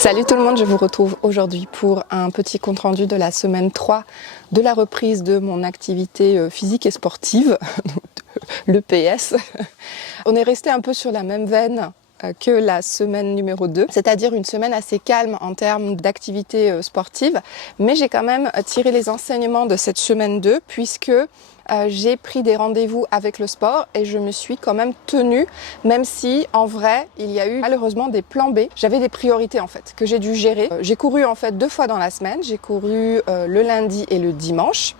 Salut tout le monde, je vous retrouve aujourd'hui pour un petit compte-rendu de la semaine 3 de la reprise de mon activité physique et sportive, le PS. On est resté un peu sur la même veine que la semaine numéro 2, c'est-à-dire une semaine assez calme en termes d'activité sportive, mais j'ai quand même tiré les enseignements de cette semaine 2 puisque j'ai pris des rendez-vous avec le sport et je me suis quand même tenue, même si en vrai il y a eu malheureusement des plans B. J'avais des priorités en fait que j'ai dû gérer. J'ai couru en fait 2 fois dans la semaine, j'ai couru le lundi et le dimanche.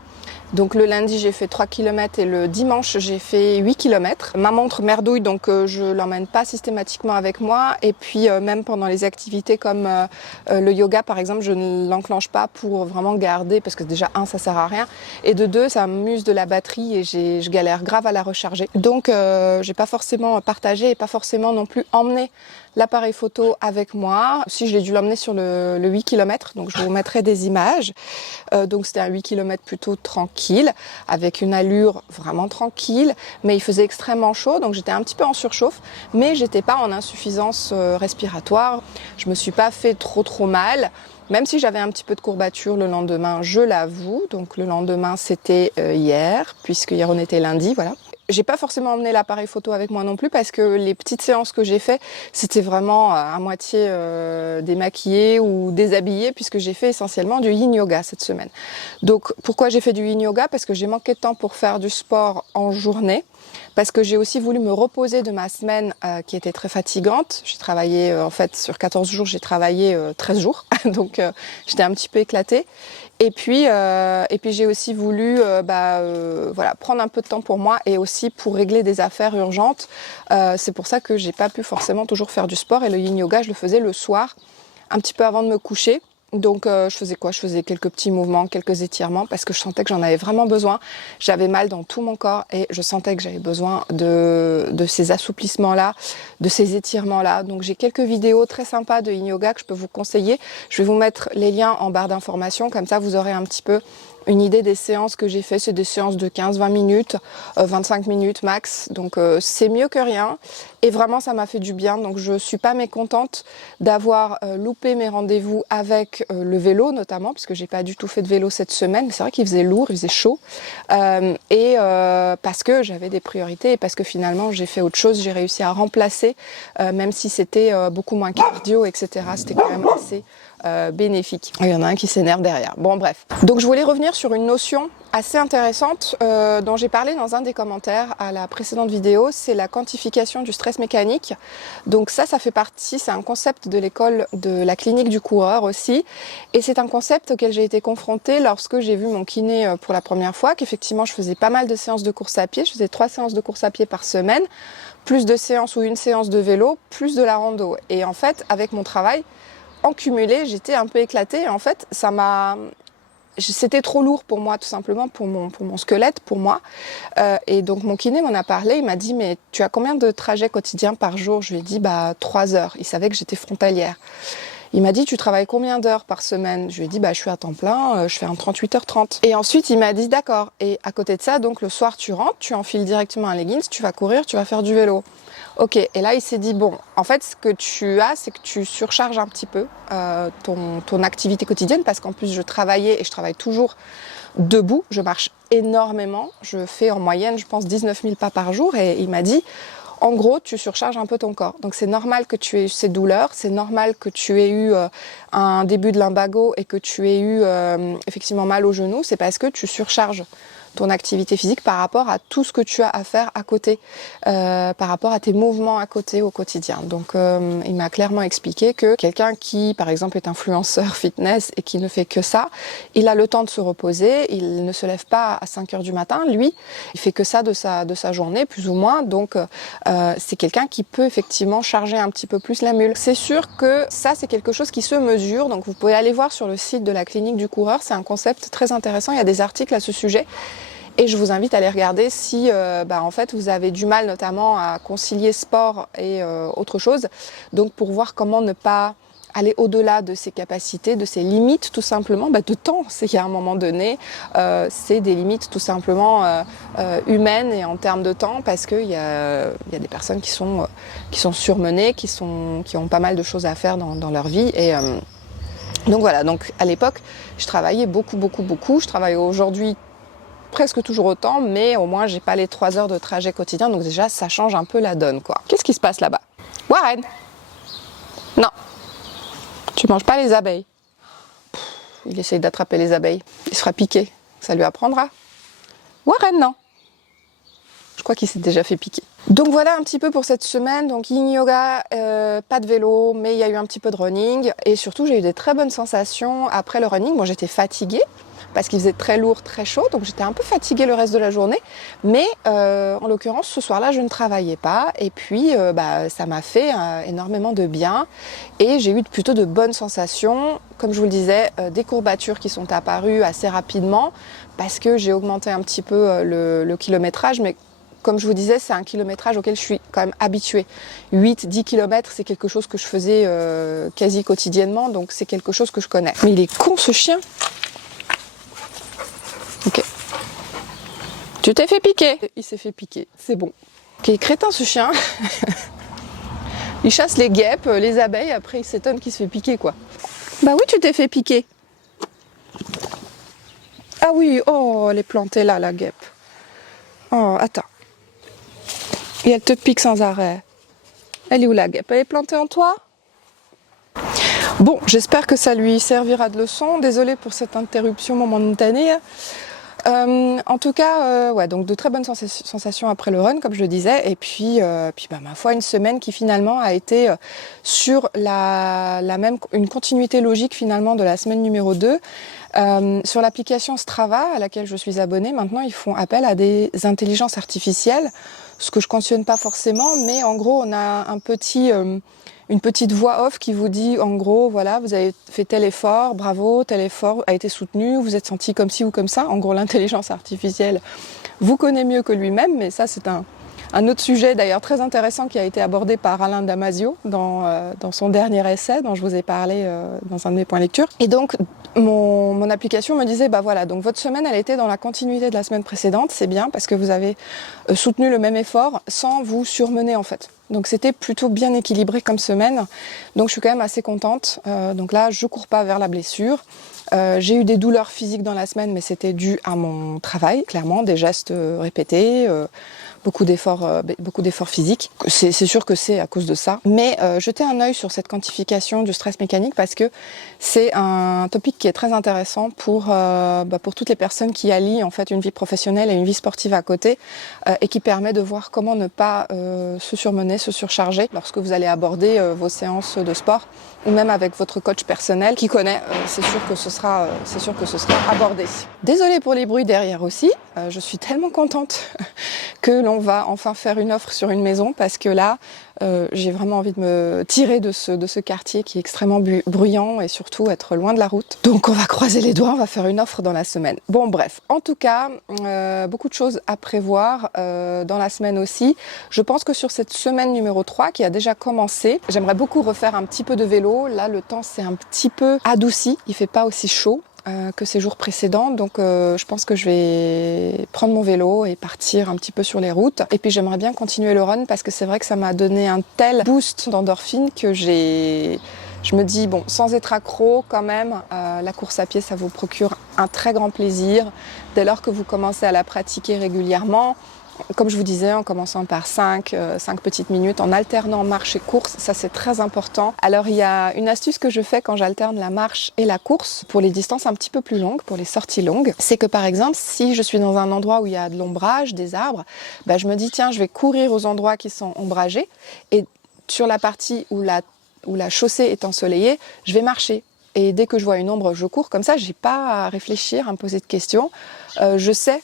Donc le lundi j'ai fait 3 km et le dimanche j'ai fait 8 km. Ma montre merdouille donc je l'emmène pas systématiquement avec moi et puis même pendant les activités comme le yoga par exemple je ne l'enclenche pas pour vraiment garder parce que déjà ça sert à rien et de 2 ça m'use de la batterie et je galère grave à la recharger. Donc j'ai pas forcément partagé et pas forcément non plus emmené l'appareil photo avec moi. Si je l'ai dû l'emmener sur le 8 km donc je vous mettrai des images. Donc c'était un 8 km plutôt tranquille, avec une allure vraiment tranquille, mais il faisait extrêmement chaud, donc j'étais un petit peu en surchauffe, mais j'étais pas en insuffisance respiratoire. Je me suis pas fait trop mal, même si j'avais un petit peu de courbature le lendemain, je l'avoue. Donc le lendemain c'était hier, puisque hier on était lundi, voilà. J'ai pas forcément emmené l'appareil photo avec moi non plus parce que les petites séances que j'ai fait, c'était vraiment à moitié démaquillée ou déshabillée puisque j'ai fait essentiellement du yin yoga cette semaine. Donc pourquoi j'ai fait du yin yoga? Parce que j'ai manqué de temps pour faire du sport en journée. Parce que j'ai aussi voulu me reposer de ma semaine qui était très fatigante. J'ai travaillé, en fait, sur 14 jours, j'ai travaillé 13 jours. Donc, j'étais un petit peu éclatée. Et puis j'ai aussi voulu voilà, prendre un peu de temps pour moi et aussi pour régler des affaires urgentes. C'est pour ça que j'ai pas pu forcément toujours faire du sport. Et le yin yoga, je le faisais le soir, un petit peu avant de me coucher. Donc je faisais quoi? Je faisais quelques petits mouvements, quelques étirements parce que je sentais que j'en avais vraiment besoin. J'avais mal dans tout mon corps et je sentais que j'avais besoin de ces assouplissements-là, de ces étirements-là. Donc j'ai quelques vidéos très sympas de yin yoga que je peux vous conseiller. Je vais vous mettre les liens en barre d'informations, comme ça vous aurez un petit peu une idée des séances que j'ai fait. C'est des séances de 15-20 minutes, 25 minutes max. Donc c'est mieux que rien. Et vraiment, ça m'a fait du bien. Donc je suis pas mécontente d'avoir loupé mes rendez-vous avec le vélo notamment, parce que j'ai pas du tout fait de vélo cette semaine. C'est vrai qu'il faisait lourd, il faisait chaud. Parce que j'avais des priorités et parce que finalement j'ai fait autre chose. J'ai réussi à remplacer, même si c'était beaucoup moins cardio, etc. C'était quand même assez bénéfique. Il y en a un qui s'énerve derrière. Bon bref. Donc je voulais revenir sur une notion assez intéressante dont j'ai parlé dans un des commentaires à la précédente vidéo, c'est la quantification du stress mécanique. Donc ça fait partie, c'est un concept de l'école de la clinique du coureur aussi. Et c'est un concept auquel j'ai été confrontée lorsque j'ai vu mon kiné pour la première fois, qu'effectivement je faisais pas mal de séances de course à pied. Je faisais 3 séances de course à pied par semaine, plus 2 séances ou 1 séance de vélo, plus de la rando. Et en fait, avec mon travail, en cumulé, j'étais un peu éclatée et en fait, c'était trop lourd pour moi, tout simplement, pour mon squelette, pour moi. Et donc, mon kiné m'en a parlé, il m'a dit, mais tu as combien de trajets quotidiens par jour? Je lui ai dit, 3 heures. Il savait que j'étais frontalière. Il m'a dit, tu travailles combien d'heures par semaine? Je lui ai dit, je suis à temps plein, je fais un 38h30. Et ensuite, il m'a dit, d'accord. Et à côté de ça, donc, le soir, tu rentres, tu enfiles directement un leggings, tu vas courir, tu vas faire du vélo. Ok, et là il s'est dit bon, en fait ce que tu as, c'est que tu surcharges un petit peu ton activité quotidienne parce qu'en plus je travaillais et je travaille toujours debout, je marche énormément, je fais en moyenne je pense 19 000 pas par jour et il m'a dit en gros tu surcharges un peu ton corps. Donc c'est normal que tu aies eu ces douleurs, c'est normal que tu aies eu un début de lumbago et que tu aies eu effectivement mal au genou, c'est parce que tu surcharges ton activité physique par rapport à tout ce que tu as à faire à côté, par rapport à tes mouvements à côté au quotidien. Donc il m'a clairement expliqué que quelqu'un qui par exemple est influenceur fitness et qui ne fait que ça, il a le temps de se reposer, il ne se lève pas à 5 heures du matin, lui, il fait que ça de sa journée plus ou moins, donc c'est quelqu'un qui peut effectivement charger un petit peu plus la mule. C'est sûr que ça c'est quelque chose qui se mesure, donc vous pouvez aller voir sur le site de la clinique du coureur, c'est un concept très intéressant, il y a des articles à ce sujet. Et je vous invite à aller regarder si en fait vous avez du mal notamment à concilier sport et autre chose. Donc pour voir comment ne pas aller au-delà de ses capacités, de ses limites tout simplement, de temps. C'est qu'à un moment donné, c'est des limites tout simplement humaines et en termes de temps, parce qu'il y a des personnes qui sont surmenées, qui ont pas mal de choses à faire dans leur vie. Et donc voilà, donc à l'époque, je travaillais beaucoup. Je travaille aujourd'hui presque toujours autant, mais au moins j'ai pas les 3 heures de trajet quotidien, donc déjà ça change un peu la donne, quoi. Qu'est-ce qui se passe là-bas? Warren! Non, tu manges pas les abeilles. Il essaye d'attraper les abeilles, il se fera piquer, ça lui apprendra. Warren, non. Je crois qu'il s'est déjà fait piquer. Donc voilà un petit peu pour cette semaine. Donc yin yoga, pas de vélo, mais il y a eu un petit peu de running. Et surtout, j'ai eu des très bonnes sensations après le running. Bon, j'étais fatiguée parce qu'il faisait très lourd, très chaud. Donc j'étais un peu fatiguée le reste de la journée. Mais en l'occurrence, ce soir-là, je ne travaillais pas. Et puis, ça m'a fait énormément de bien. Et j'ai eu plutôt de bonnes sensations. Comme je vous le disais, des courbatures qui sont apparues assez rapidement parce que j'ai augmenté un petit peu le kilométrage. Mais comme je vous disais, c'est un kilométrage auquel je suis quand même habituée. 8-10 km, c'est quelque chose que je faisais quasi quotidiennement, donc c'est quelque chose que je connais. Mais il est con ce chien. Ok. Tu t'es fait piquer. Il s'est fait piquer, c'est bon. Ok, crétin ce chien. Il chasse les guêpes, les abeilles, après il s'étonne qu'il se fait piquer, quoi. Bah oui, tu t'es fait piquer. Ah oui, oh, elle est plantée là, la guêpe. Oh, attends. Et elle te pique sans arrêt. Elle est où la guêpe? Elle est plantée en toi? Bon, j'espère que ça lui servira de leçon. Désolée pour cette interruption momentanée. En tout cas, ouais, donc de très bonnes sensations après le run, comme je le disais. Et puis ma foi, une semaine qui finalement a été sur une continuité logique finalement de la semaine numéro 2. Sur l'application Strava à laquelle je suis abonnée, maintenant ils font appel à des intelligences artificielles, ce que je cautionne pas forcément, mais en gros on a une petite voix off qui vous dit en gros voilà, vous avez fait tel effort, bravo, tel effort a été soutenu, vous êtes senti comme ci ou comme ça. En gros, l'intelligence artificielle vous connaît mieux que lui-même, mais ça c'est un autre sujet d'ailleurs très intéressant qui a été abordé par Alain Damasio dans son dernier essai dont je vous ai parlé dans un de mes points lecture. Et donc mon application me disait voilà, donc votre semaine elle était dans la continuité de la semaine précédente, c'est bien parce que vous avez soutenu le même effort sans vous surmener en fait. Donc c'était plutôt bien équilibré comme semaine, donc je suis quand même assez contente. Donc là je cours pas vers la blessure. J'ai eu des douleurs physiques dans la semaine, mais c'était dû à mon travail, clairement, des gestes répétés, beaucoup d'efforts physiques. C'est sûr que c'est à cause de ça. Mais jetez un œil sur cette quantification du stress mécanique parce que c'est un topic qui est très intéressant pour toutes les personnes qui allient en fait une vie professionnelle et une vie sportive à côté et qui permet de voir comment ne pas se surmener, se surcharger lorsque vous allez aborder vos séances de sport ou même avec votre coach personnel qui connaît, c'est sûr que ce sera abordé. Désolée pour les bruits derrière aussi, je suis tellement contente que l'on va enfin faire une offre sur une maison parce que là, j'ai vraiment envie de me tirer de ce quartier qui est extrêmement bruyant et surtout être loin de la route. Donc on va croiser les doigts, on va faire une offre dans la semaine. Bon bref, en tout cas, beaucoup de choses à prévoir dans la semaine aussi. Je pense que sur cette semaine numéro 3 qui a déjà commencé, j'aimerais beaucoup refaire un petit peu de vélo. Là, le temps s'est un petit peu adouci, il fait pas aussi chaud que ces jours précédents, donc je pense que je vais prendre mon vélo et partir un petit peu sur les routes. Et puis j'aimerais bien continuer le run parce que c'est vrai que ça m'a donné un tel boost d'endorphine que je me dis bon, sans être accro quand même, la course à pied ça vous procure un très grand plaisir dès lors que vous commencez à la pratiquer régulièrement. Comme je vous disais, en commençant par 5 petites minutes, en alternant marche et course, ça c'est très important. Alors il y a une astuce que je fais quand j'alterne la marche et la course pour les distances un petit peu plus longues, pour les sorties longues, c'est que par exemple, si je suis dans un endroit où il y a de l'ombrage, des arbres, je me dis tiens, je vais courir aux endroits qui sont ombragés et sur la partie où la chaussée est ensoleillée, je vais marcher. Et dès que je vois une ombre, je cours. Comme ça, j'ai pas à réfléchir, à me poser de questions. Je sais,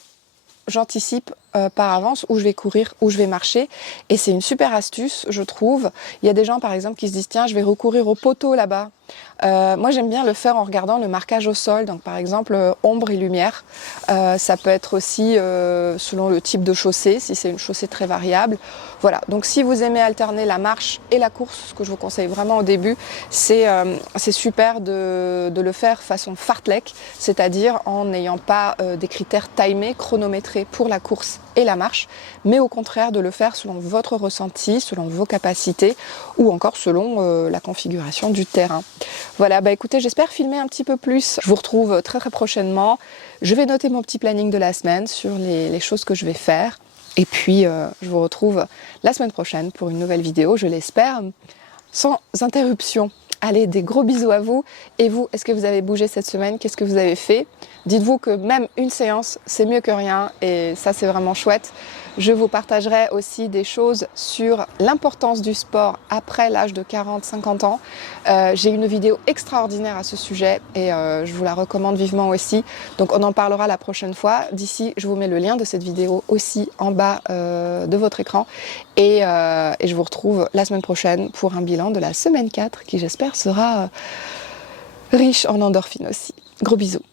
j'anticipe par avance où je vais courir, où je vais marcher. Et c'est une super astuce, je trouve. Il y a des gens, par exemple, qui se disent, tiens, je vais recourir au poteau là-bas. Moi, j'aime bien le faire en regardant le marquage au sol. Donc, par exemple, ombre et lumière. Ça peut être aussi selon le type de chaussée, si c'est une chaussée très variable. Voilà. Donc, si vous aimez alterner la marche et la course, ce que je vous conseille vraiment au début, c'est super de le faire façon fartlek, c'est-à-dire en n'ayant pas des critères timés, chronométrés pour la course et la marche, mais au contraire de le faire selon votre ressenti, selon vos capacités ou encore selon la configuration du terrain. Voilà, bah écoutez, j'espère filmer un petit peu plus. Je vous retrouve très très prochainement. Je vais noter mon petit planning de la semaine sur les choses que je vais faire. Et puis, je vous retrouve la semaine prochaine pour une nouvelle vidéo, je l'espère, sans interruption. Allez, des gros bisous à vous. Et vous, est-ce que vous avez bougé cette semaine? Qu'est-ce que vous avez fait? Dites-vous que même une séance, c'est mieux que rien. Et ça, c'est vraiment chouette. Je vous partagerai aussi des choses sur l'importance du sport après l'âge de 40-50 ans. J'ai une vidéo extraordinaire à ce sujet et je vous la recommande vivement aussi. Donc on en parlera la prochaine fois. D'ici, je vous mets le lien de cette vidéo aussi en bas de votre écran. Et je vous retrouve la semaine prochaine pour un bilan de la semaine 4 qui, j'espère, sera riche en endorphines aussi. Gros bisous.